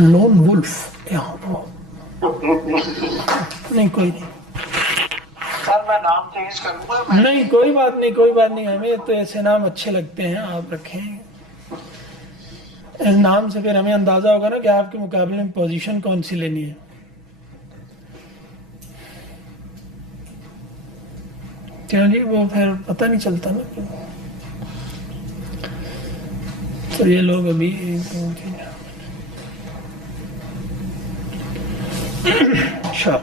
Loan wolf یہاں نہیں کوئی نہیں سر میں نام چینج کروں گا. نہیں کوئی بات نہیں کوئی بات نہیں, ہمیں تو ایسے نام اچھے لگتے ہیں, آپ رکھیں. اس نام سے پھر ہمیں اندازہ ہوگا نا کہ آپ کے مقابلے میں پوزیشن کون سی لینی ہے. کیوں جی وہ پھر پتہ نہیں چلتا نا. تو یہ لوگ ابھی اچھا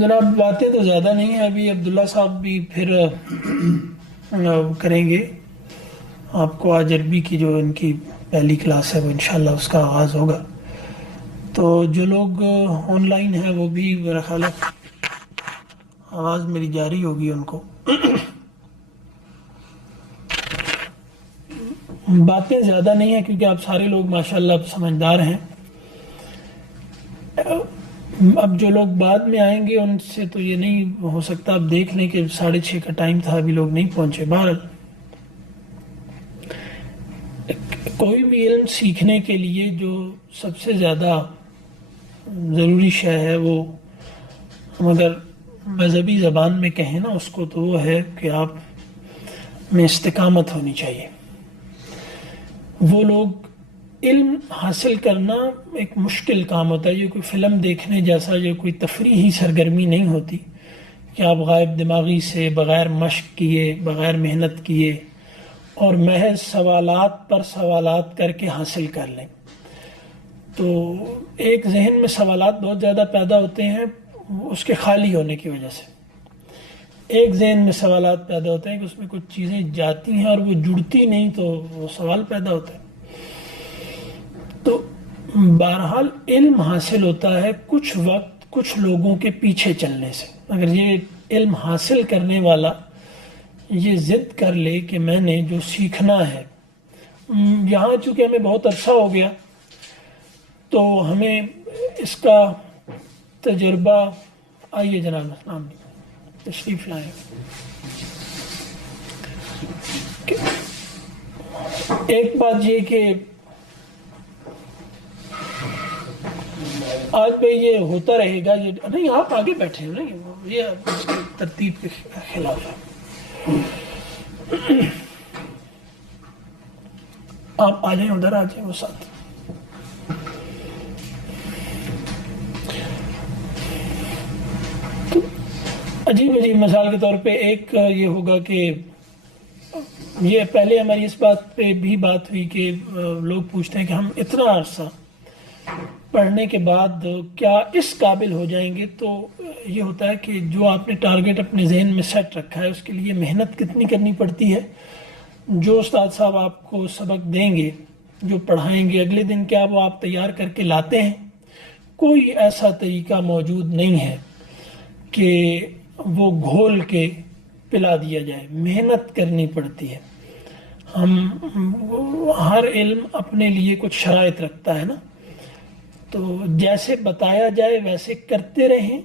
جناب باتیں تو زیادہ نہیں ہیں ابھی. عبداللہ صاحب بھی پھر کریں گے آپ کو. آج عربی کی جو ان کی پہلی کلاس ہے وہ انشاءاللہ اس کا آغاز ہوگا. تو جو لوگ آن لائن ہیں وہ بھی میرا خیال ہے آواز میری جاری ہوگی ان کو. باتیں زیادہ نہیں ہیں کیونکہ آپ سارے لوگ ماشاءاللہ سمجھدار ہیں. اب جو لوگ بعد میں آئیں گے ان سے تو یہ نہیں ہو سکتا. اب دیکھ لیں کہ 6:30 کا ٹائم تھا, ابھی لوگ نہیں پہنچے. بہرحال کوئی بھی علم سیکھنے کے لیے جو سب سے زیادہ ضروری شے ہے وہ ہم اگر مذہبی زبان میں کہیں نا اس کو, تو وہ ہے کہ آپ میں استقامت ہونی چاہیے. وہ لوگ علم حاصل کرنا ایک مشکل کام ہوتا ہے. یہ کوئی فلم دیکھنے جیسا, یہ کوئی تفریحی سرگرمی نہیں ہوتی کہ آپ غائب دماغی سے بغیر مشق کیے, بغیر محنت کیے اور محض سوالات پر سوالات کر کے حاصل کر لیں. تو ایک ذہن میں سوالات بہت زیادہ پیدا ہوتے ہیں اس کے خالی ہونے کی وجہ سے. ایک ذہن میں سوالات پیدا ہوتے ہیں کہ اس میں کچھ چیزیں جاتی ہیں اور وہ جڑتی نہیں تو وہ سوال پیدا ہوتا ہے. تو بہرحال علم حاصل ہوتا ہے کچھ وقت کچھ لوگوں کے پیچھے چلنے سے. اگر یہ علم حاصل کرنے والا یہ ضد کر لے کہ میں نے جو سیکھنا ہے, یہاں چونکہ ہمیں بہت عرصہ ہو گیا تو ہمیں اس کا تجربہ. آئیے جناب السلام علیکم, تشریف لائیں. ایک بات یہ کہ آج پہ یہ ہوتا رہے گا, یہ نہیں آپ آگے بیٹھے ہیں, نہیں یہ ترتیب کے خلاف ہے. آپ آ جائیں, ادھر آ جائیں وہ ساتھ. عجیب عجیب مثال کے طور پہ ایک یہ ہوگا کہ یہ پہلے ہماری اس بات پہ بھی بات ہوئی کہ لوگ پوچھتے ہیں کہ ہم اتنا عرصہ پڑھنے کے بعد کیا اس قابل ہو جائیں گے. تو یہ ہوتا ہے کہ جو آپ نے ٹارگٹ اپنے ذہن میں سیٹ رکھا ہے اس کے لیے محنت کتنی کرنی پڑتی ہے. جو استاد صاحب آپ کو سبق دیں گے, جو پڑھائیں گے, اگلے دن کیا وہ آپ تیار کر کے لاتے ہیں. کوئی ایسا طریقہ موجود نہیں ہے کہ وہ گھول کے پلا دیا جائے. محنت کرنی پڑتی ہے. ہر علم اپنے لیے کچھ شرائط رکھتا ہے نا, تو جیسے بتایا جائے ویسے کرتے رہیں.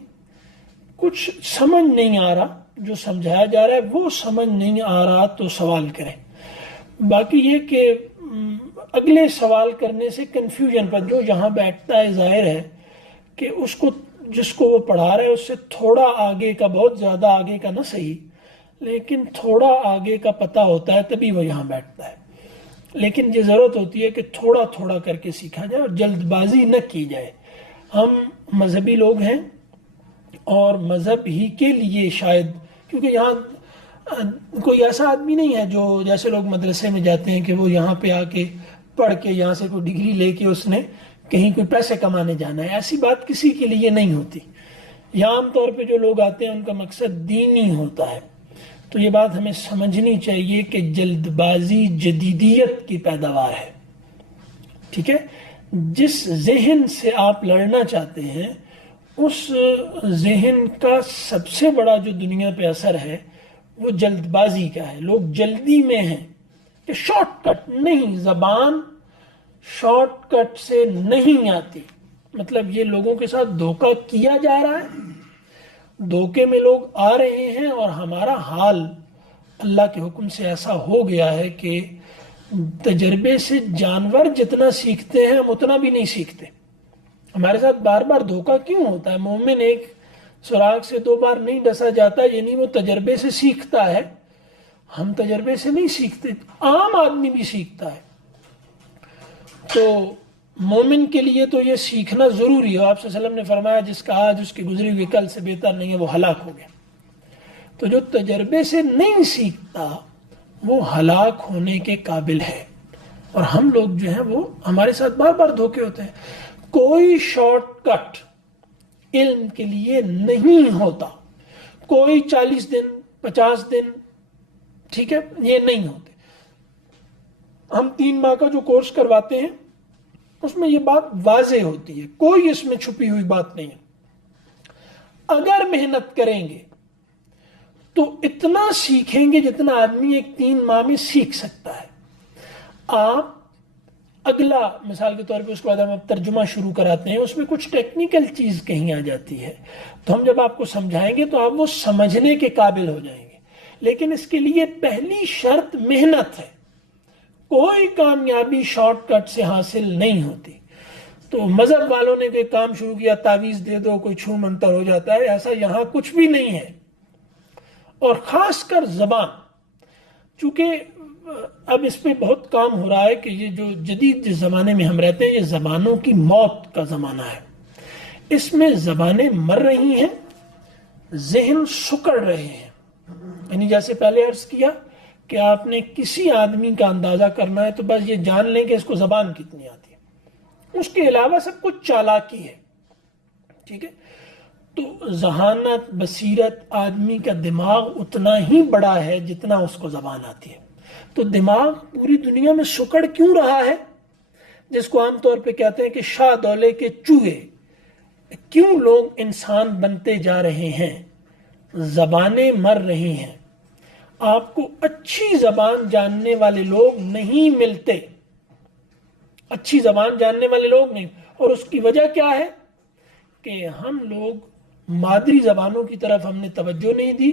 کچھ سمجھ نہیں آ رہا, جو سمجھایا جا رہا ہے وہ سمجھ نہیں آ رہا تو سوال کریں. باقی یہ کہ اگلے سوال کرنے سے کنفیوژن پر جو یہاں بیٹھتا ہے ظاہر ہے کہ اس کو جس کو وہ پڑھا رہے ہیں اس سے تھوڑا آگے کا, بہت زیادہ آگے کا نہ صحیح لیکن تھوڑا آگے کا پتہ ہوتا ہے تبھی وہ یہاں بیٹھتا ہے. لیکن یہ ضرورت ہوتی ہے کہ تھوڑا تھوڑا کر کے سیکھا جائے اور جلد بازی نہ کی جائے. ہم مذہبی لوگ ہیں اور مذہب ہی کے لیے شاید, کیونکہ یہاں کوئی ایسا آدمی نہیں ہے جو جیسے لوگ مدرسے میں جاتے ہیں کہ وہ یہاں پہ آ کے پڑھ کے یہاں سے کوئی ڈگری لے کے اس نے کہیں کوئی پیسے کمانے جانا ہے. ایسی بات کسی کے لیے نہیں ہوتی. یہاں عام طور پہ جو لوگ آتے ہیں ان کا مقصد دینی ہوتا ہے. تو یہ بات ہمیں سمجھنی چاہیے کہ جلد بازی جدیدیت کی پیداوار ہے. ٹھیک ہے, جس ذہن سے آپ لڑنا چاہتے ہیں اس ذہن کا سب سے بڑا جو دنیا پہ اثر ہے وہ جلد بازی کا ہے. لوگ جلدی میں ہیں کہ شارٹ کٹ نہیں, زبان شارٹ کٹ سے نہیں آتی. مطلب یہ لوگوں کے ساتھ دھوکہ کیا جا رہا ہے, دھوکے میں لوگ آ رہے ہیں اور ہمارا حال اللہ کے حکم سے ایسا ہو گیا ہے کہ تجربے سے جانور جتنا سیکھتے ہیں ہم اتنا بھی نہیں سیکھتے. ہمارے ساتھ بار بار دھوکہ کیوں ہوتا ہے؟ مومن ایک سراغ سے 2 بار نہیں ڈسا جاتا، یعنی وہ تجربے سے سیکھتا ہے. ہم تجربے سے نہیں سیکھتے، عام آدمی بھی سیکھتا ہے. تو مومن کے لیے تو یہ سیکھنا ضروری ہے. آپ صلی اللہ علیہ وسلم نے فرمایا جس کا آج اس کی گزری ہوئی کل سے بہتر نہیں ہے وہ ہلاک ہو گیا. تو جو تجربے سے نہیں سیکھتا وہ ہلاک ہونے کے قابل ہے. اور ہم لوگ جو ہیں وہ ہمارے ساتھ بار بار دھوکے ہوتے ہیں. کوئی شارٹ کٹ علم کے لیے نہیں ہوتا. کوئی 40 دن 50 دن ٹھیک ہے یہ نہیں ہوتے. ہم 3 ماہ کا جو کورس کرواتے ہیں اس میں یہ بات واضح ہوتی ہے، کوئی اس میں چھپی ہوئی بات نہیں ہے. اگر محنت کریں گے تو اتنا سیکھیں گے جتنا آدمی ایک 3 ماہ میں سیکھ سکتا ہے. آپ اگلا مثال کے طور پہ اس کے بعد ہم ترجمہ شروع کراتے ہیں، اس میں کچھ ٹیکنیکل چیز کہیں آ جاتی ہے تو ہم جب آپ کو سمجھائیں گے تو آپ وہ سمجھنے کے قابل ہو جائیں گے. لیکن اس کے لیے پہلی شرط محنت ہے. کوئی کامیابی شارٹ کٹ سے حاصل نہیں ہوتی. تو مذہب والوں نے کوئی کام شروع کیا، تعویذ دے دو کوئی چھو منتر ہو جاتا ہے، ایسا یہاں کچھ بھی نہیں ہے. اور خاص کر زبان، چونکہ اب اس پہ بہت کام ہو رہا ہے کہ یہ جو جدید جس زمانے میں ہم رہتے ہیں یہ زبانوں کی موت کا زمانہ ہے. اس میں زبانیں مر رہی ہیں، ذہن سکڑ رہے ہیں. یعنی جیسے پہلے عرض کیا کہ آپ نے کسی آدمی کا اندازہ کرنا ہے تو بس یہ جان لیں کہ اس کو زبان کتنی آتی ہے، اس کے علاوہ سب کچھ چالاکی ہے. ٹھیک ہے، تو ذہانت بصیرت آدمی کا دماغ اتنا ہی بڑا ہے جتنا اس کو زبان آتی ہے. تو دماغ پوری دنیا میں سکڑ کیوں رہا ہے؟ جس کو عام طور پہ کہتے ہیں کہ شاہ دولے کے چوہے. کیوں لوگ انسان بنتے جا رہے ہیں؟ زبانیں مر رہی ہیں. آپ کو اچھی زبان جاننے والے لوگ نہیں ملتے، اچھی زبان جاننے والے لوگ نہیں. اور اس کی وجہ کیا ہے کہ ہم لوگ مادری زبانوں کی طرف ہم نے توجہ نہیں دی.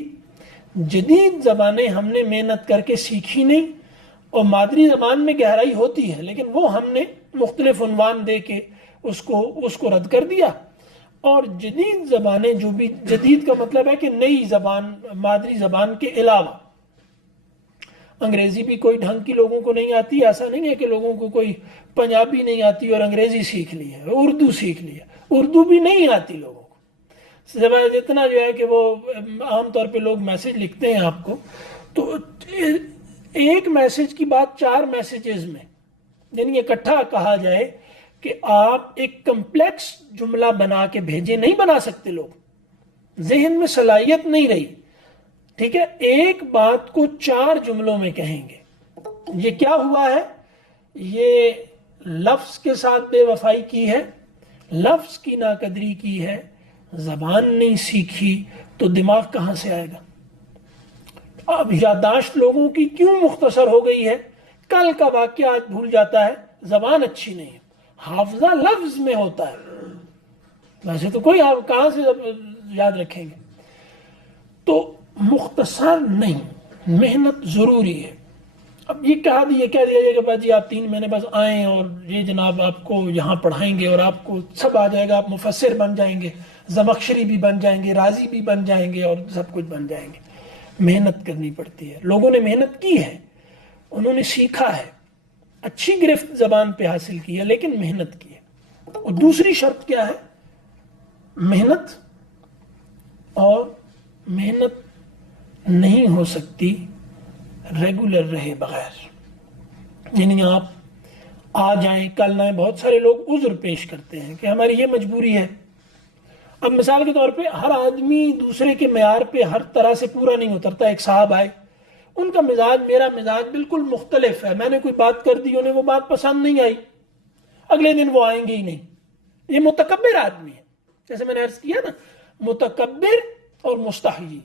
جدید زبانیں ہم نے محنت کر کے سیکھی نہیں. اور مادری زبان میں گہرائی ہوتی ہے لیکن وہ ہم نے مختلف عنوان دے کے اس کو رد کر دیا. اور جدید زبانیں جو بھی، جدید کا مطلب ہے کہ نئی زبان، مادری زبان کے علاوہ. انگریزی بھی کوئی ڈھنگ کی لوگوں کو نہیں آتی. ایسا نہیں ہے کہ لوگوں کو کوئی پنجابی نہیں آتی اور انگریزی سیکھ لی ہے، اردو سیکھ لی ہے. اردو بھی نہیں آتی لوگوں کو. جتنا جو ہے کہ وہ عام طور پہ لوگ میسج لکھتے ہیں آپ کو، تو ایک میسج کی بات 4 میسیجز میں، یعنی اکٹھا کہا جائے کہ آپ ایک کمپلیکس جملہ بنا کے بھیجے نہیں بنا سکتے. لوگ ذہن میں صلاحیت نہیں رہی. ٹھیک ہے، ایک بات کو 4 جملوں میں کہیں گے. یہ کیا ہوا ہے؟ یہ لفظ کے ساتھ بے وفائی کی ہے، لفظ کی ناقدری کی ہے. زبان نہیں سیکھی تو دماغ کہاں سے آئے گا؟ اب یادداشت لوگوں کی کیوں مختصر ہو گئی ہے؟ کل کا واقعہ آج بھول جاتا ہے. زبان اچھی نہیں ہے. حافظہ لفظ میں ہوتا ہے، ویسے تو کوئی آپ کہاں سے یاد رکھیں گے؟ تو مختصر نہیں، محنت ضروری ہے. اب یہ کہہ دیا جائے کہ بس جی آپ 3 مہینے بس آئیں اور یہ جناب آپ کو یہاں پڑھائیں گے اور آپ کو سب آ جائے گا، آپ مفسر بن جائیں گے، زمخشری بھی بن جائیں گے، رازی بھی بن جائیں گے اور سب کچھ بن جائیں گے. محنت کرنی پڑتی ہے. لوگوں نے محنت کی ہے، انہوں نے سیکھا ہے، اچھی گرفت زبان پہ حاصل کی ہے، لیکن محنت کی ہے. اور دوسری شرط کیا ہے؟ محنت. اور محنت نہیں ہو سکتی ریگولر رہے بغیر. یعنی آپ آ جائیں کل نہ. بہت سارے لوگ عذر پیش کرتے ہیں کہ ہماری یہ مجبوری ہے. اب مثال کے طور پہ ہر آدمی دوسرے کے معیار پہ ہر طرح سے پورا نہیں اترتا. ایک صاحب آئے، ان کا مزاج میرا مزاج بالکل مختلف ہے. میں نے کوئی بات کر دی، انہیں وہ بات پسند نہیں آئی، اگلے دن وہ آئیں گے ہی نہیں. یہ متکبر آدمی ہے. جیسے میں نے عرض کیا نا، متکبر اور مستحی،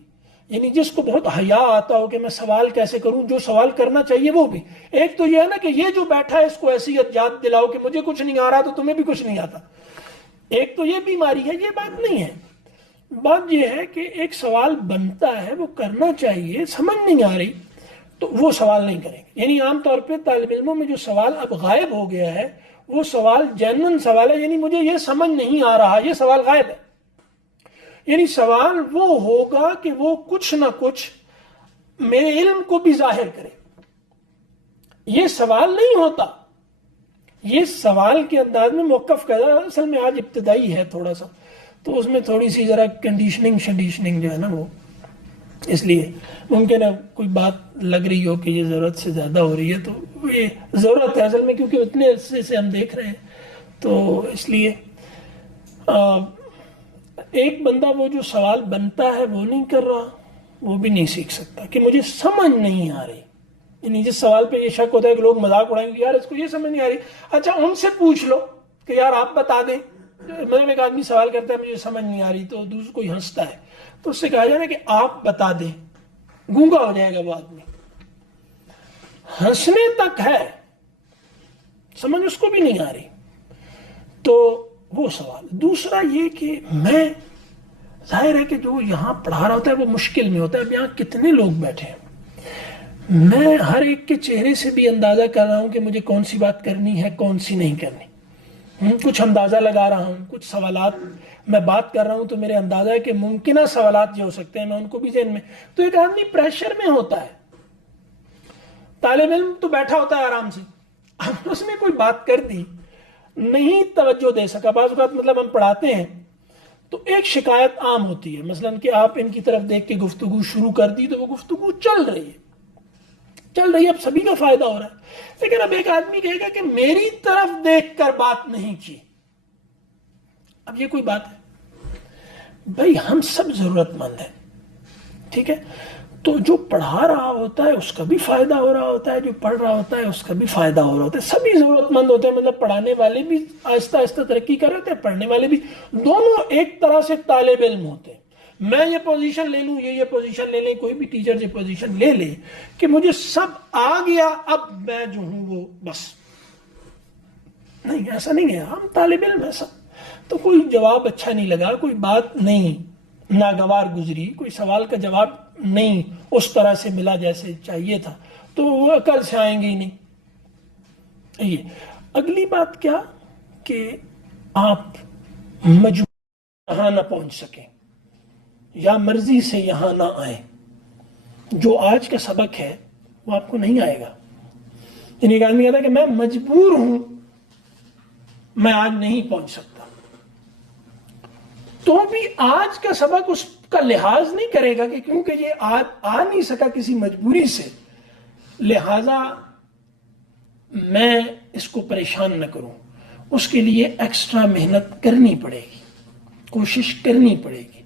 یعنی جس کو بہت حیا آتا ہو کہ میں سوال کیسے کروں، جو سوال کرنا چاہیے وہ بھی. ایک تو یہ ہے نا کہ یہ جو بیٹھا ہے اس کو ایسی یاد دلاؤ کہ مجھے کچھ نہیں آ رہا تو تمہیں بھی کچھ نہیں آتا. ایک تو یہ بیماری ہے. یہ بات نہیں ہے. بات یہ ہے کہ ایک سوال بنتا ہے، وہ کرنا چاہیے، سمجھ نہیں آ رہی تو وہ سوال نہیں کریں گے. یعنی عام طور پہ طالب علموں میں جو سوال اب غائب ہو گیا ہے وہ سوال جینوئن سوال ہے، یعنی مجھے یہ سمجھ نہیں آ رہا، یہ سوال غائب ہے. یعنی سوال وہ ہوگا کہ وہ کچھ نہ کچھ میرے علم کو بھی ظاہر کرے. یہ سوال نہیں ہوتا، یہ سوال کے انداز میں موقف کرا. اصل میں آج ابتدائی ہے تھوڑا سا، تو اس میں تھوڑی سی ذرا کنڈیشننگ جو ہے نا وہ، اس لیے ممکن ہے کوئی بات لگ رہی ہو کہ یہ ضرورت سے زیادہ ہو رہی ہے، تو یہ ضرورت ہے اصل میں، کیونکہ اتنے عرصے سے ہم دیکھ رہے ہیں. تو اس لیے ایک بندہ وہ جو سوال بنتا ہے وہ نہیں کر رہا، وہ بھی نہیں سیکھ سکتا کہ مجھے سمجھ نہیں آ رہی. یعنی جس سوال پہ یہ شک ہوتا ہے کہ لوگ مذاق اڑائیں گے، یار اس کو یہ سمجھ نہیں آ رہی، اچھا ان سے پوچھ لو کہ یار آپ بتا دیں. مطلب ایک آدمی سوال کرتا ہے مجھے سمجھ نہیں آ رہی، تو دوسرا کوئی ہنستا ہے، تو اس سے کہا جائے نا کہ آپ بتا دیں. گونگا ہو جائے گا وہ آدمی. ہنسنے تک ہے، سمجھ اس کو بھی نہیں آ رہی. تو وہ سوال. دوسرا یہ کہ میں، ظاہر ہے کہ جو یہاں پڑھا رہا ہوتا ہے وہ مشکل میں ہوتا ہے. اب یہاں کتنے لوگ بیٹھے ہیں، میں ہر ایک کے چہرے سے بھی اندازہ کر رہا ہوں کہ مجھے کون سی بات کرنی ہے کون سی نہیں کرنی. کچھ اندازہ لگا رہا ہوں، کچھ سوالات میں بات کر رہا ہوں تو میرے اندازہ ہے کہ ممکنہ سوالات جو ہو سکتے ہیں میں ان کو بھی ذہن میں. تو ایک آدمی پریشر میں ہوتا ہے. طالب علم تو بیٹھا ہوتا ہے آرام سے، اس میں کوئی بات کر دی، نہیں توجہ دے سکا. بعض اوقات مطلب ہم پڑھاتے ہیں تو ایک شکایت عام ہوتی ہے، مثلا کہ آپ ان کی طرف دیکھ کے گفتگو شروع کر دی تو وہ گفتگو چل رہی ہے، اب سبھی کا فائدہ ہو رہا ہے. لیکن اب ایک آدمی کہے گا کہ میری طرف دیکھ کر بات نہیں کی. اب یہ کوئی بات ہے؟ بھائی ہم سب ضرورت مند ہیں، ٹھیک ہے؟ تو جو پڑھا رہا ہوتا ہے اس کا بھی فائدہ ہو رہا ہوتا ہے، جو پڑھ رہا ہوتا ہے اس کا بھی فائدہ ہو رہا ہوتا ہے. سبھی ضرورت مند ہوتے ہیں. مطلب پڑھانے والے بھی آہستہ آہستہ ترقی کر رہے تھے، پڑھنے والے بھی، دونوں ایک طرح سے طالب علم ہوتے ہیں. میں یہ پوزیشن لے لوں، یہ پوزیشن لے لیں، کوئی بھی ٹیچر یہ پوزیشن لے لے کہ مجھے سب آ گیا، اب میں جو ہوں وہ بس. نہیں، ایسا نہیں ہے. ہم طالب علم ایسا، تو کوئی جواب اچھا نہیں لگا، کوئی بات نہیں ناگوار گزری، کوئی سوال کا جواب نہیں اس طرح سے ملا جیسے چاہیے تھا، تو وہ عقل سے آئیں گے ہی نہیں. یہ اگلی بات کیا کہ آپ مجبور یہاں نہ پہنچ سکیں یا مرضی سے یہاں نہ آئیں. جو آج کا سبق ہے وہ آپ کو نہیں آئے گا. یعنی ایک آدمی کہتا ہے کہ میں مجبور ہوں، میں آج نہیں پہنچ سکتا، تو بھی آج کا سبق اس کا لحاظ نہیں کرے گا کہ کیونکہ یہ آ نہیں سکا کسی مجبوری سے، لہذا میں اس کو پریشان نہ کروں. اس کے لیے ایکسٹرا محنت کرنی پڑے گی، کوشش کرنی پڑے گی.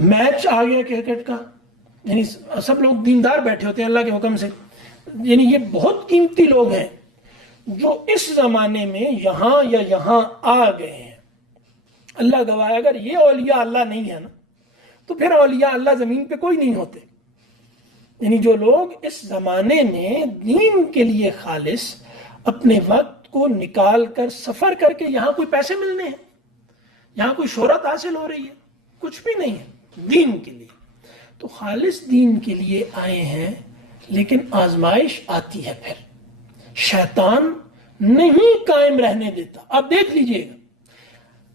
میچ آ گیا کرکٹ کا، یعنی سب لوگ دیندار بیٹھے ہوتے ہیں اللہ کے حکم سے. یعنی یہ بہت قیمتی لوگ ہیں جو اس زمانے میں یہاں یا یہاں آ گئے ہیں. اللہ گواہ، اگر یہ اولیاء اللہ نہیں ہے نا تو پھر اولیاء اللہ زمین پہ کوئی نہیں ہوتے. یعنی جو لوگ اس زمانے میں دین کے لیے خالص اپنے وقت کو نکال کر سفر کر کے، یہاں کوئی پیسے ملنے ہیں، یہاں کوئی شہرت حاصل ہو رہی ہے، کچھ بھی نہیں ہے، دین کے لیے، تو خالص دین کے لیے آئے ہیں. لیکن آزمائش آتی ہے، پھر شیطان نہیں قائم رہنے دیتا. آپ دیکھ لیجئے گا،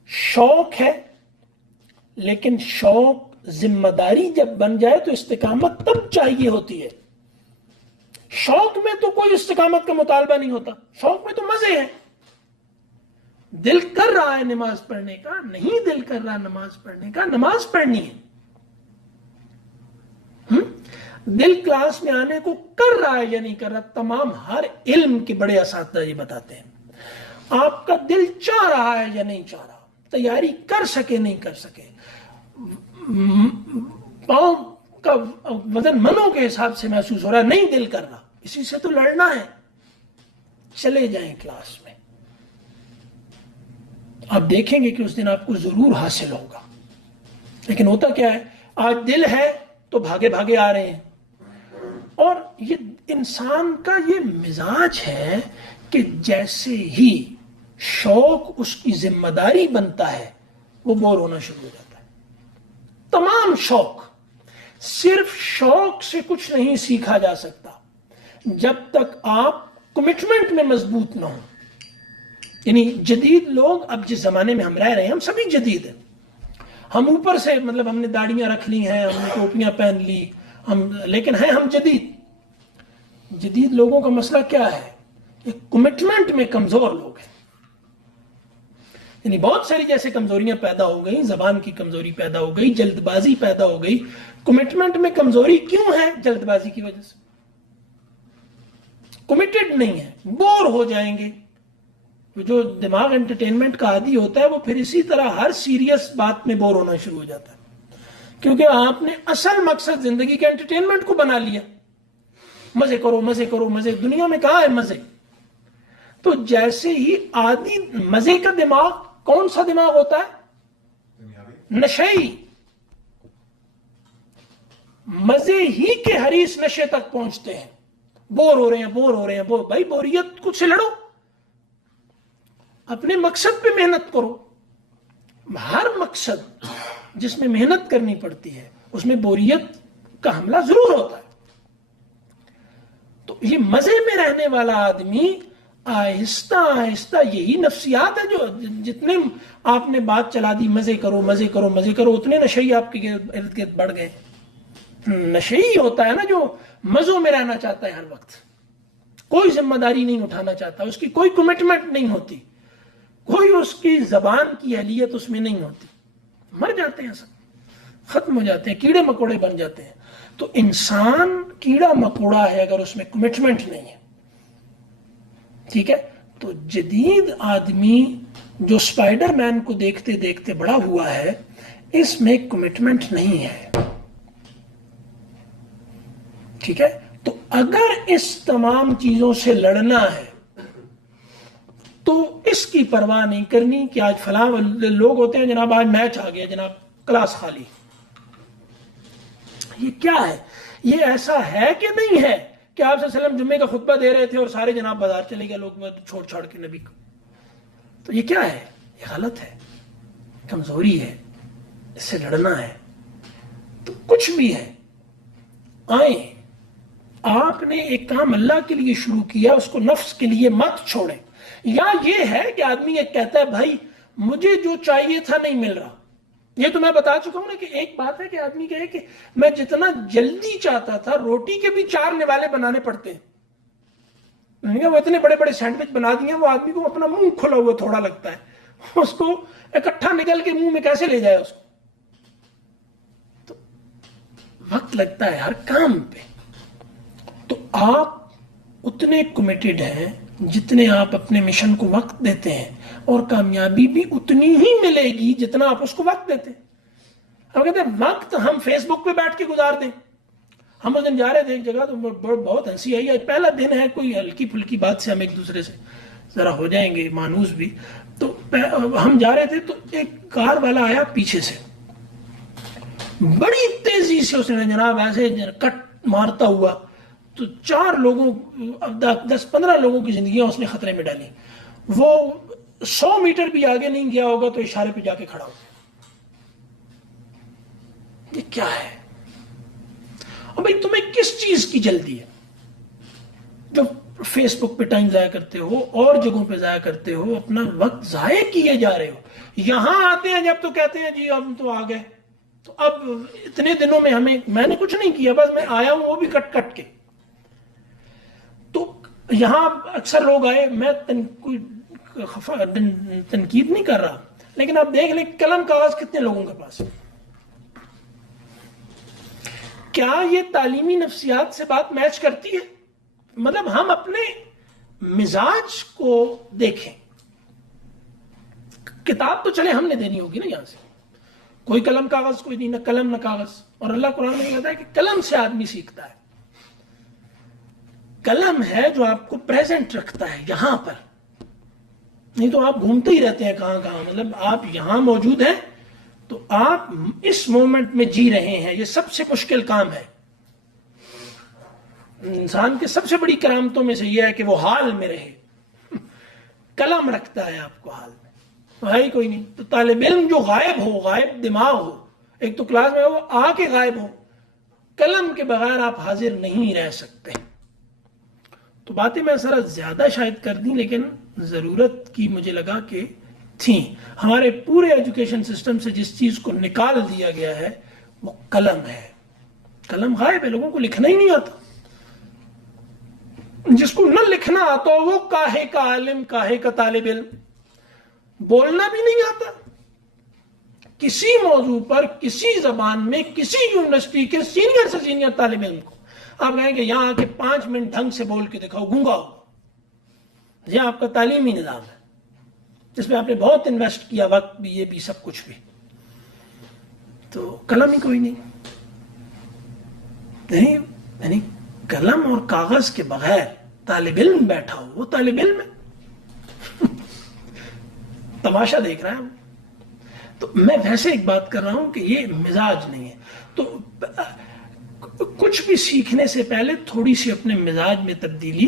شوق ہے، لیکن شوق ذمہ داری جب بن جائے تو استقامت تب چاہیے ہوتی ہے. شوق میں تو کوئی استقامت کا مطالبہ نہیں ہوتا، شوق میں تو مزے ہیں. دل کر رہا ہے نماز پڑھنے کا، نہیں دل کر رہا نماز پڑھنے کا، نماز پڑھنی ہے. دل کلاس میں آنے کو کر رہا ہے یا نہیں کر رہا، تمام ہر علم کے بڑے اساتذہ یہ بتاتے ہیں. آپ کا دل چاہ رہا ہے یا نہیں چاہ رہا، تیاری کر سکے نہیں کر سکے، پاؤں کا وزن منوں کے حساب سے محسوس ہو رہا ہے، نہیں دل کر رہا، اسی سے تو لڑنا ہے. چلے جائیں کلاس میں، آپ دیکھیں گے کہ اس دن آپ کو ضرور حاصل ہوگا. لیکن ہوتا کیا ہے، آج دل ہے تو بھاگے بھاگے آ رہے ہیں. اور یہ انسان کا یہ مزاج ہے کہ جیسے ہی شوق اس کی ذمہ داری بنتا ہے وہ بور ہونا شروع ہو جاتا ہے. تمام شوق، صرف شوق سے کچھ نہیں سیکھا جا سکتا. جب تک آپ کمٹمنٹ میں مضبوط نہ ہوں. یعنی جدید لوگ اب جس زمانے میں ہم رہ رہے ہیں، ہم سبھی جدید ہیں. ہم اوپر سے مطلب ہم نے داڑیاں رکھ لی ہیں، ہم نے ٹوپیاں پہن لی، لیکن ہیں ہم جدید. جدید لوگوں کا مسئلہ کیا ہے؟ کمٹمنٹ میں کمزور لوگ ہیں. یعنی بہت ساری جیسے کمزوریاں پیدا ہو گئی، زبان کی کمزوری پیدا ہو گئی، جلد بازی پیدا ہو گئی. کمٹمنٹ میں کمزوری کیوں ہے؟ جلد بازی کی وجہ سے. کمیٹڈ نہیں ہے، بور ہو جائیں گے. جو دماغ انٹرٹینمنٹ کا عادی ہوتا ہے وہ پھر اسی طرح ہر سیریس بات میں بور ہونا شروع ہو جاتا ہے، کیونکہ آپ نے اصل مقصد زندگی کے انٹرٹینمنٹ کو بنا لیا. مزے کرو مزے کرو مزے. دنیا میں کہاں ہے مزے؟ تو جیسے ہی عادی مزے کا دماغ، کون سا دماغ ہوتا ہے؟ نشئی. مزے ہی کے حریص نشے تک پہنچتے ہیں. بور ہو رہے ہیں بور ہو رہے ہیں بور. بھائی بوریت کچھ سے لڑو، اپنے مقصد پہ محنت کرو. ہر مقصد جس میں محنت کرنی پڑتی ہے اس میں بوریت کا حملہ ضرور ہوتا ہے. تو یہ مزے میں رہنے والا آدمی آہستہ آہستہ، یہی نفسیات ہے جو جتنے آپ نے بات چلا دی مزے کرو مزے کرو مزے کرو، اتنے نشئی آپ کے ارد گرد بڑھ گئے. نشئی ہوتا ہے نا جو مزوں میں رہنا چاہتا ہے ہر وقت، کوئی ذمہ داری نہیں اٹھانا چاہتا، اس کی کوئی کمٹمنٹ نہیں ہوتی، کوئی اس کی زبان کی اہلیت اس میں نہیں ہوتی. مر جاتے ہیں سب، ختم ہو جاتے ہیں، کیڑے مکوڑے بن جاتے ہیں. تو انسان کیڑا مکوڑا ہے اگر اس میں کمٹمنٹ نہیں ہے. ٹھیک ہے. تو جدید آدمی جو اسپائڈر مین کو دیکھتے دیکھتے بڑا ہوا ہے، اس میں کمٹمنٹ نہیں ہے. ٹھیک ہے. تو اگر اس تمام چیزوں سے لڑنا ہے تو اس کی پرواہ نہیں کرنی کہ آج فلاں لوگ ہوتے ہیں جناب آج میچ آ گیا جناب کلاس خالی. یہ کیا ہے؟ یہ ایسا ہے کہ نہیں ہے کہ آپ صلی اللہ علیہ وسلم جمعے کا خطبہ دے رہے تھے اور سارے جناب بازار چلے گئے لوگ چھوڑ چھاڑ کے نبی کو؟ تو یہ کیا ہے؟ یہ غلط ہے، کمزوری ہے، اس سے لڑنا ہے. تو کچھ بھی ہے، آئیں. آپ نے ایک کام اللہ کے لیے شروع کیا، اس کو نفس کے لیے مت چھوڑیں. یا یہ ہے کہ آدمی ایک کہتا ہے بھائی مجھے جو چاہیے تھا نہیں مل رہا. یہ تو میں بتا چکا ہوں نا کہ ایک بات ہے کہ آدمی کہے کہ میں جتنا جلدی چاہتا تھا، روٹی کے بھی 4 نوالے بنانے پڑتے ہیں. وہ اتنے بڑے بڑے سینڈوچ بنا دیے، وہ آدمی کو اپنا منہ کھلا ہوا تھوڑا لگتا ہے، اس کو اکٹھا نکل کے منہ میں کیسے لے جائے اس کو. تو وقت لگتا ہے ہر کام پہ. تو آپ اتنے کمیٹڈ ہیں جتنے آپ اپنے مشن کو وقت دیتے ہیں، اور کامیابی بھی اتنی ہی ملے گی جتنا آپ اس کو وقت دیتے ہیں. ہم کہتے ہیں وقت ہم فیس بک پہ بیٹھ کے گزار دیں. ہم اس دن جا رہے تھے ایک جگہ تو بہت ہنسی آئی. آج پہلا دن ہے، کوئی ہلکی پھلکی بات سے ہم ایک دوسرے سے ذرا ہو جائیں گے مانوس بھی. تو ہم جا رہے تھے تو ایک کار والا آیا پیچھے سے، بڑی تیزی سے اس نے جناب ایسے کٹ مارتا ہوا، تو 4 لوگوں 10-15 لوگوں کی زندگیاں اس نے خطرے میں ڈالی. وہ 100 میٹر بھی آگے نہیں گیا ہوگا تو اشارے پہ جا کے کھڑا ہو گیا. یہ کیا ہے؟ اور بھائی تمہیں کس چیز کی جلدی ہے؟ جو فیس بک پہ ٹائم ضائع کرتے ہو اور جگہوں پہ ضائع کرتے ہو، اپنا وقت ضائع کیے جا رہے ہو. یہاں آتے ہیں جب تو کہتے ہیں جی ہم تو آ گئے، تو اب اتنے دنوں میں میں نے کچھ نہیں کیا، بس میں آیا ہوں وہ بھی کٹ کٹ کے. تو یہاں اکثر لوگ آئے، میں تنقید نہیں کر رہا، لیکن آپ دیکھ لیں قلم کاغذ کتنے لوگوں کے پاس. کیا یہ تعلیمی نفسیات سے بات میچ کرتی ہے؟ مطلب ہم اپنے مزاج کو دیکھیں. کتاب تو چلے ہم نے دینی ہوگی نا، یہاں سے کوئی قلم کاغذ کوئی نہیں، نہ قلم نہ کاغذ. اور اللہ قرآن میں کہتا ہے کہ قلم سے آدمی سیکھتا ہے. قلم ہے جو آپ کو پریزنٹ رکھتا ہے یہاں پر، نہیں تو آپ گھومتے ہی رہتے ہیں کہاں کہاں. مطلب آپ یہاں موجود ہیں تو آپ اس مومنٹ میں جی رہے ہیں. یہ سب سے مشکل کام ہے. انسان کے سب سے بڑی کرامتوں میں سے یہ ہے کہ وہ حال میں رہے. قلم رکھتا ہے آپ کو حال میں، ہے ہی کوئی نہیں. تو طالب علم جو غائب ہو، غائب دماغ ہو، ایک تو کلاس میں وہ آ کے غائب ہو، قلم کے بغیر آپ حاضر نہیں رہ سکتے. تو باتیں میں ذرا زیادہ شاید کر دیں، لیکن ضرورت کی مجھے لگا کہ تھیں. ہمارے پورے ایجوکیشن سسٹم سے جس چیز کو نکال دیا گیا ہے وہ قلم ہے. قلم غائب ہے، لوگوں کو لکھنا ہی نہیں آتا. جس کو نہ لکھنا آتا وہ کاہے کا عالم، کاہے کا طالب علم. بولنا بھی نہیں آتا کسی موضوع پر، کسی زبان میں، کسی یونیورسٹی کے سینئر سے سینئر طالب علم کو آپ کہیں کہ یہاں آ کے 5 منٹ ڈھنگ سے بول کے دکھاؤ، گونگا ہو. یہ آپ کا تعلیمی نظام ہے جس میں آپ نے بہت انویسٹ کیا، وقت بھی، یہ بھی، سب کچھ بھی. تو قلم ہی کوئی نہیں. یعنی قلم اور کاغذ کے بغیر طالب علم بیٹھا ہو، وہ طالب علم ہے. تماشا دیکھ رہا ہے. تو میں ویسے ایک بات کر رہا ہوں کہ یہ مزاج نہیں ہے. تو کچھ بھی سیکھنے سے پہلے تھوڑی سی اپنے مزاج میں تبدیلی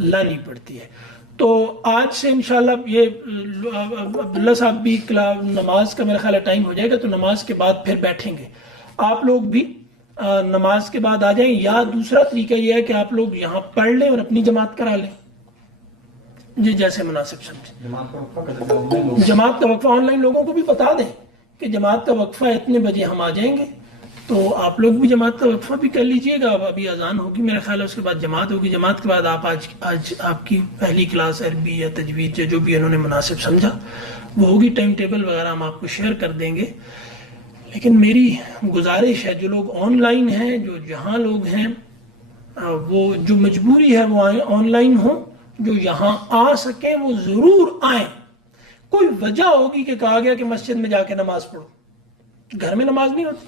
لانی پڑتی ہے. تو آج سے انشاءاللہ یہ عبداللہ صاحب بھی نماز کا میرا خیال ہے ٹائم ہو جائے گا، تو نماز کے بعد پھر بیٹھیں گے. آپ لوگ بھی نماز کے بعد آ جائیں، یا دوسرا طریقہ یہ ہے کہ آپ لوگ یہاں پڑھ لیں اور اپنی جماعت کرا لیں، جی جیسے مناسب سمجھیں. جماعت کا وقفہ آن لائن لوگوں کو بھی بتا دیں کہ جماعت کا وقفہ اتنے بجے ہم آ جائیں گے، تو آپ لوگ بھی جماعت کا وقفہ بھی کر لیجئے گا. ابھی اذان ہوگی میرا خیال ہے، اس کے بعد جماعت ہوگی. جماعت کے بعد آپ آج آپ کی پہلی کلاس عربی یا تجوید جو بھی انہوں نے مناسب سمجھا وہ ہوگی. ٹائم ٹیبل وغیرہ ہم آپ کو شیئر کر دیں گے. لیکن میری گزارش ہے جو لوگ آن لائن ہیں، جو جہاں لوگ ہیں، وہ جو مجبوری ہے وہ آن لائن ہوں، جو یہاں آ سکیں وہ ضرور آئیں. کوئی وجہ ہوگی کہ کہا گیا کہ مسجد میں جا کے نماز پڑھو، گھر میں نماز نہیں ہوتی.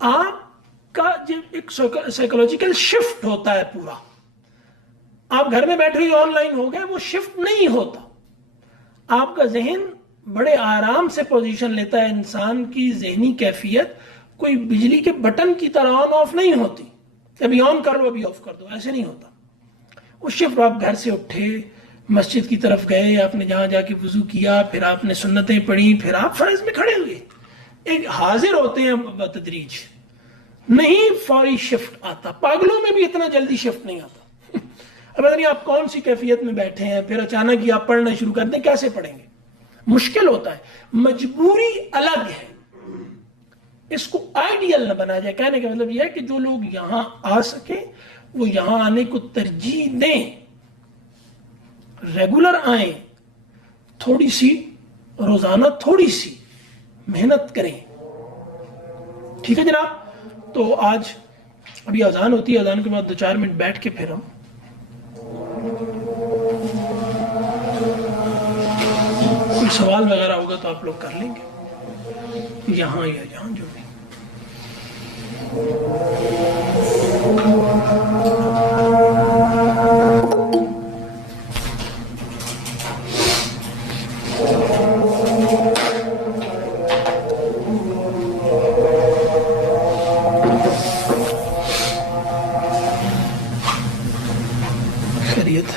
آپ کا جو ایک سائیکولوجیکل شفٹ ہوتا ہے پورا، آپ گھر میں بیٹھے ہوئے آن لائن ہو گئے، وہ شفٹ نہیں ہوتا. آپ کا ذہن بڑے آرام سے پوزیشن لیتا ہے. انسان کی ذہنی کیفیت کوئی بجلی کے بٹن کی طرح آن آف نہیں ہوتی، ابھی آن کر لو ابھی آف کر دو، ایسے نہیں ہوتا. وہ شفٹ آپ گھر سے اٹھے، مسجد کی طرف گئے، آپ نے جہاں جا کے وضو کیا، پھر آپ نے سنتیں پڑھی، پھر آپ فرض میں کھڑے ہوئے، ایک حاضر ہوتے ہیں بتدریج. نہیں فوری شفٹ آتا. پاگلوں میں بھی اتنا جلدی شفٹ نہیں آتا. اب پتہ نہیں آپ کون سی کیفیت میں بیٹھے ہیں، پھر اچانک ہی آپ پڑھنا شروع کر دیں، کیسے پڑھیں گے؟ مشکل ہوتا ہے. مجبوری الگ ہے، اس کو آئیڈیل نہ بنا جائے. کہنے کا مطلب یہ ہے کہ جو لوگ یہاں آ سکیں وہ یہاں آنے کو ترجیح دیں، ریگولر آئیں، تھوڑی سی روزانہ تھوڑی سی محنت کریں. ٹھیک ہے جناب. تو آج ابھی اذان ہوتی ہے، اذان کے بعد 2-4 منٹ بیٹھ کے پھر ہم کوئی سوال وغیرہ ہوگا تو آپ لوگ کر لیں گے یہاں یا جہاں جو بھی. خیریت.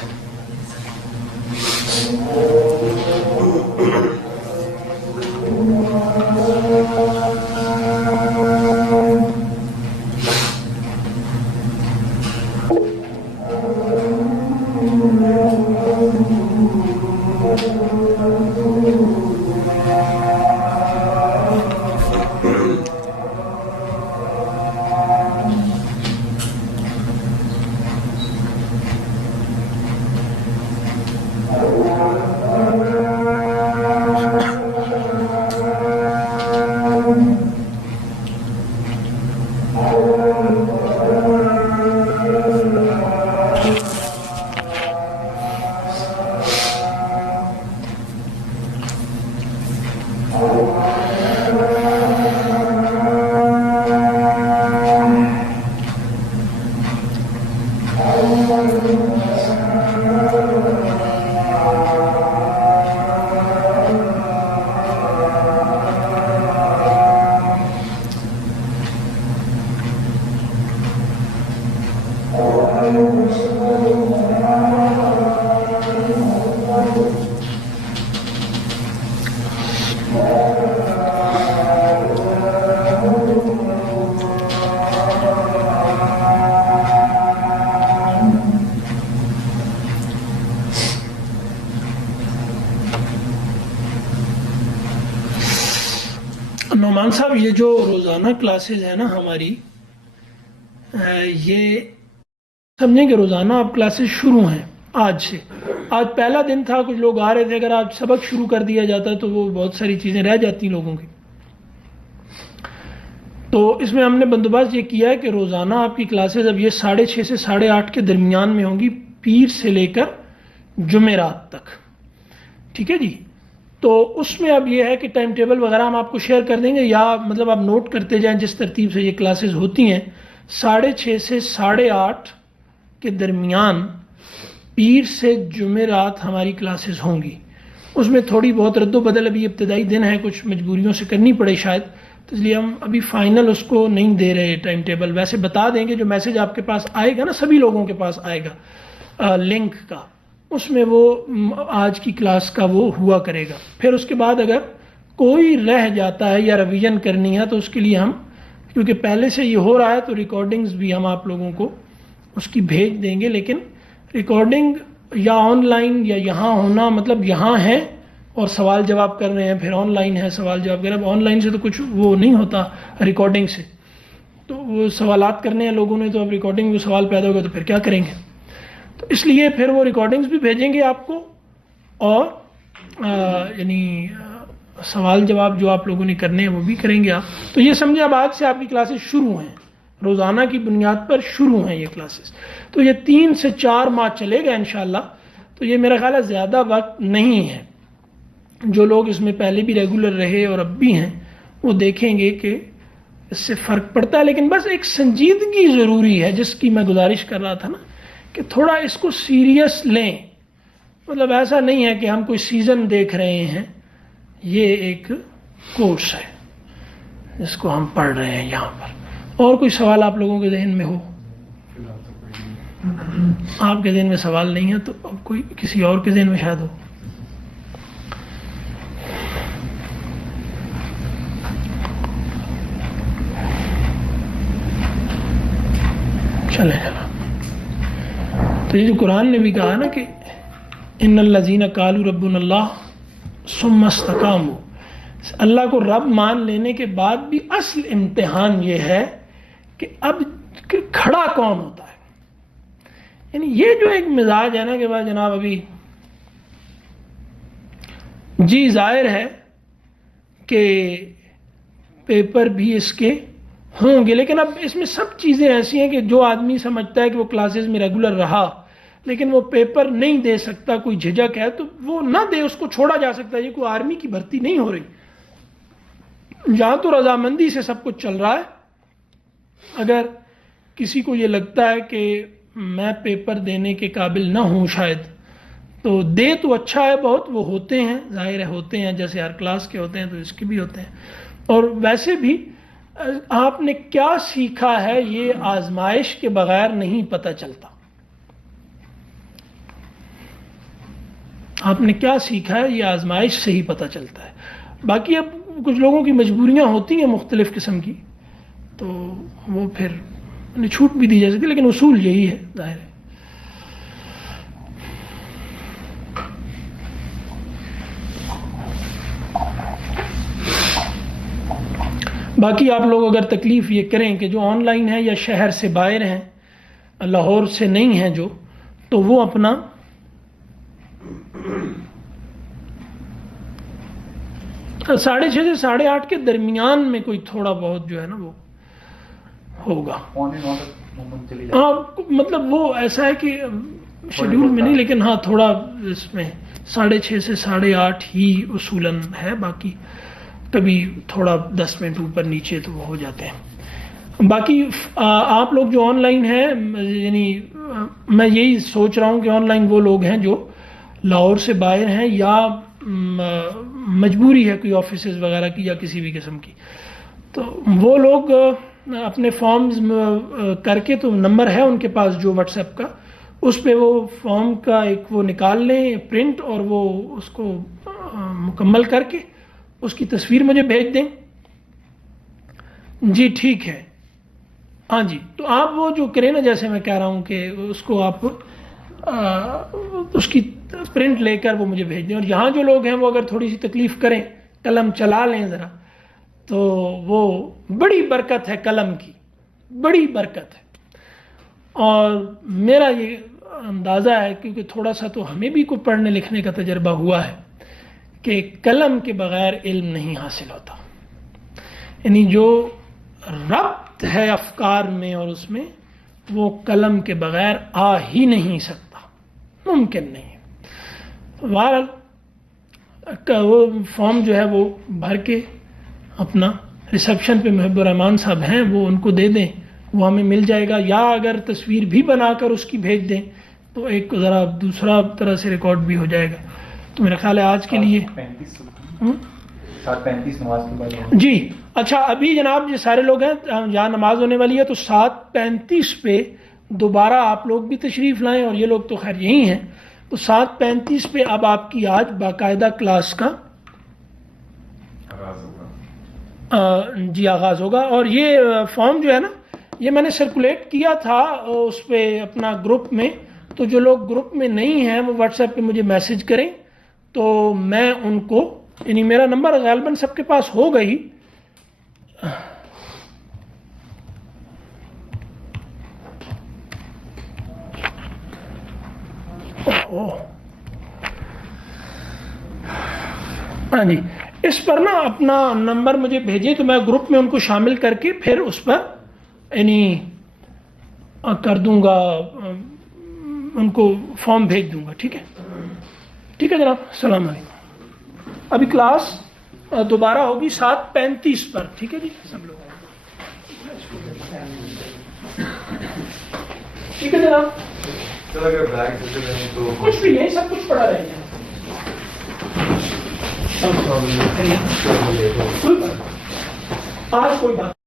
عثمان صاحب یہ جو روزانہ کلاسز ہیں نا ہماری، یہ سمجھیں کہ روزانہ اب کلاسز شروع ہیں آج سے. آج پہلا دن تھا، کچھ لوگ آ رہے تھے، اگر آج سبق شروع کر دیا جاتا تو وہ بہت ساری چیزیں رہ جاتی لوگوں کی. تو اس میں ہم نے بندوبست یہ کیا ہے کہ روزانہ آپ کی کلاسز اب یہ 6:30 سے 8:30 کے درمیان میں ہوں گی، پیر سے لے کر جمعرات تک. ٹھیک ہے جی. تو اس میں اب یہ ہے کہ ٹائم ٹیبل وغیرہ ہم آپ کو شیئر کر دیں گے، یا مطلب آپ نوٹ کرتے جائیں جس ترتیب سے یہ کلاسز ہوتی ہیں. 6:30 سے 8:30 کے درمیان پیر سے جمعرات ہماری کلاسز ہوں گی. اس میں تھوڑی بہت رد و بدل، ابھی ابتدائی دن ہے، کچھ مجبوریوں سے کرنی پڑے شاید، تو اس لیے ہم ابھی فائنل اس کو نہیں دے رہے ٹائم ٹیبل. ویسے بتا دیں کہ جو میسج آپ کے پاس آئے گا نا، سبھی لوگوں کے پاس آئے گا لنک کا، اس میں وہ آج کی کلاس کا وہ ہوا کرے گا. پھر اس کے بعد اگر کوئی رہ جاتا ہے یا ریویژن کرنی ہے تو اس کے لیے ہم، کیونکہ پہلے سے یہ ہو رہا ہے تو ریکارڈنگز بھی ہم آپ لوگوں کو اس کی بھیج دیں گے. لیکن ریکارڈنگ یا آن لائن یا یہاں ہونا، مطلب یہاں ہیں اور سوال جواب کر رہے ہیں، پھر آن لائن ہے سوال جواب کر رہے ہیں. اب آن لائن سے تو کچھ وہ نہیں ہوتا، ریکارڈنگ سے تو وہ سوالات کرنے ہیں لوگوں نے، تو اب ریکارڈنگ میں سوال پیدا ہوگا تو پھر کیا کریں گے. تو اس لیے پھر وہ ریکارڈنگز بھی بھیجیں گے آپ کو، اور یعنی سوال جواب جو آپ لوگوں نے کرنے ہیں وہ بھی کریں گے آپ. تو یہ سمجھے اب آج سے آپ کی کلاسز شروع ہیں، روزانہ کی بنیاد پر شروع ہیں یہ کلاسز. تو یہ 3 سے 4 ماہ چلے گا انشاءاللہ. تو یہ میرا خیال ہے زیادہ وقت نہیں ہے. جو لوگ اس میں پہلے بھی ریگولر رہے اور اب بھی ہیں وہ دیکھیں گے کہ اس سے فرق پڑتا ہے. لیکن بس ایک سنجیدگی ضروری ہے، جس کی میں گزارش کر رہا تھا نا، کہ تھوڑا اس کو سیریس لیں. مطلب ایسا نہیں ہے کہ ہم کوئی سیزن دیکھ رہے ہیں، یہ ایک کورس ہے جس کو ہم پڑھ رہے ہیں یہاں پر. اور کوئی سوال آپ لوگوں کے ذہن میں ہو؟ آپ کے ذہن میں سوال نہیں ہے تو اب کوئی کسی اور کے ذہن میں شاید ہو. چلے چلو. تو یہ جو قرآن نے بھی کہا نا کہ ان الذین قالوا ربنا اللہ ثم استقاموا، اللہ کو رب مان لینے کے بعد بھی اصل امتحان یہ ہے کہ اب کھڑا کون ہوتا ہے. یعنی یہ جو ایک مزاج ہے نا کہ بھائی جناب ابھی جی ظاہر ہے کہ پیپر بھی اس کے ہوں گے، لیکن اب اس میں سب چیزیں ایسی ہیں کہ جو آدمی سمجھتا ہے کہ وہ کلاسز میں ریگولر رہا لیکن وہ پیپر نہیں دے سکتا، کوئی جھجک ہے تو وہ نہ دے، اس کو چھوڑا جا سکتا ہے. یہ کوئی آرمی کی بھرتی نہیں ہو رہی، جہاں تو رضامندی سے سب کچھ چل رہا ہے. اگر کسی کو یہ لگتا ہے کہ میں پیپر دینے کے قابل نہ ہوں شاید، تو دے تو اچھا ہے بہت، وہ ہوتے ہیں ظاہر ہے، ہوتے ہیں جیسے ہر کلاس کے ہوتے ہیں تو اس کے بھی ہوتے ہیں. اور ویسے بھی آپ نے کیا سیکھا ہے یہ آزمائش کے بغیر نہیں پتہ چلتا. آپ نے کیا سیکھا ہے یہ آزمائش سے ہی پتہ چلتا ہے. باقی اب کچھ لوگوں کی مجبوریاں ہوتی ہیں مختلف قسم کی، تو وہ پھر چھوٹ بھی دی جا سکتی، لیکن اصول یہی ہے ظاہر ہے. باقی آپ لوگ اگر تکلیف یہ کریں کہ جو آن لائن ہے یا شہر سے باہر ہیں، لاہور سے نہیں ہیں جو، تو وہ اپنا 6:30 سے 8:30 کے درمیان میں کوئی تھوڑا بہت جو ہے نا وہ ہوگا. ہاں مطلب وہ ایسا ہے کہ شیڈیول میں نہیں، لیکن ہاں تھوڑا اس میں 6:30 سے 8:30 ہی اصولاً ہے. باقی کبھی تھوڑا 10 منٹ اوپر نیچے تو وہ ہو جاتے ہیں. باقی آپ لوگ جو آن لائن ہیں، یعنی میں یہی سوچ رہا ہوں کہ آن لائن وہ لوگ ہیں جو لاہور سے باہر ہیں یا مجبوری ہے کوئی آفیسز وغیرہ کی یا کسی بھی قسم کی، تو وہ لوگ اپنے فارمز کر کے، تو نمبر ہے ان کے پاس جو واٹس ایپ کا، اس پہ وہ فارم کا ایک وہ نکال لیں پرنٹ، اور وہ اس کو مکمل کر کے اس کی تصویر مجھے بھیج دیں. جی ٹھیک ہے. ہاں جی، تو آپ وہ جو کریں نا، جیسے میں کہہ رہا ہوں کہ اس کو آپ اس کی پرنٹ لے کر وہ مجھے بھیج دیں. اور یہاں جو لوگ ہیں وہ اگر تھوڑی سی تکلیف کریں، قلم چلا لیں ذرا، تو وہ بڑی برکت ہے قلم کی، بڑی برکت ہے. اور میرا یہ اندازہ ہے، کیونکہ تھوڑا سا تو ہمیں بھی کوئی پڑھنے لکھنے کا تجربہ ہوا ہے، کہ قلم کے بغیر علم نہیں حاصل ہوتا. یعنی جو ربط ہے افکار میں اور اس میں، وہ قلم کے بغیر آ ہی نہیں سکتا، ممکن نہیں ہے. بہرحال وہ فارم جو ہے وہ بھر کے اپنا ریسیپشن پہ محب الرحمان صاحب ہیں، وہ ان کو دے دیں، وہ ہمیں مل جائے گا. یا اگر تصویر بھی بنا کر اس کی بھیج دیں تو ایک ذرا دوسرا طرح سے ریکارڈ بھی ہو جائے گا. تو میرا خیال ہے آج کے لیے 7:35 نماز کے بعد. جی اچھا، ابھی جناب یہ سارے لوگ ہیں، یہاں نماز ہونے والی ہے، تو 7:35 پہ دوبارہ آپ لوگ بھی تشریف لائیں، اور یہ لوگ تو خیر یہی ہیں. تو 7:35 پہ اب آپ کی آج باقاعدہ کلاس کا جی آغاز ہوگا. اور یہ فارم جو ہے نا، یہ میں نے سرکولیٹ کیا تھا اس پہ اپنا گروپ میں. تو جو لوگ گروپ میں نہیں ہیں وہ واٹس ایپ پہ مجھے میسج کریں، تو میں ان کو، یعنی میرا نمبر غالباً سب کے پاس ہوگا ہی. ہاں جی، اس پر نا اپنا نمبر مجھے بھیجیں تو میں گروپ میں ان کو شامل کر کے پھر اس پر یعنی کر دوں گا، ان کو فارم بھیج دوں گا. ٹھیک ہے، ٹھیک ہے جناب، السلام علیکم. ابھی کلاس دوبارہ ہوگی 7:35 پر. ٹھیک ہے جی سب لوگ. ٹھیک ہے جناب، کچھ بھی نہیں، سب کچھ پڑھا رہے ہیں. آج کوئی بات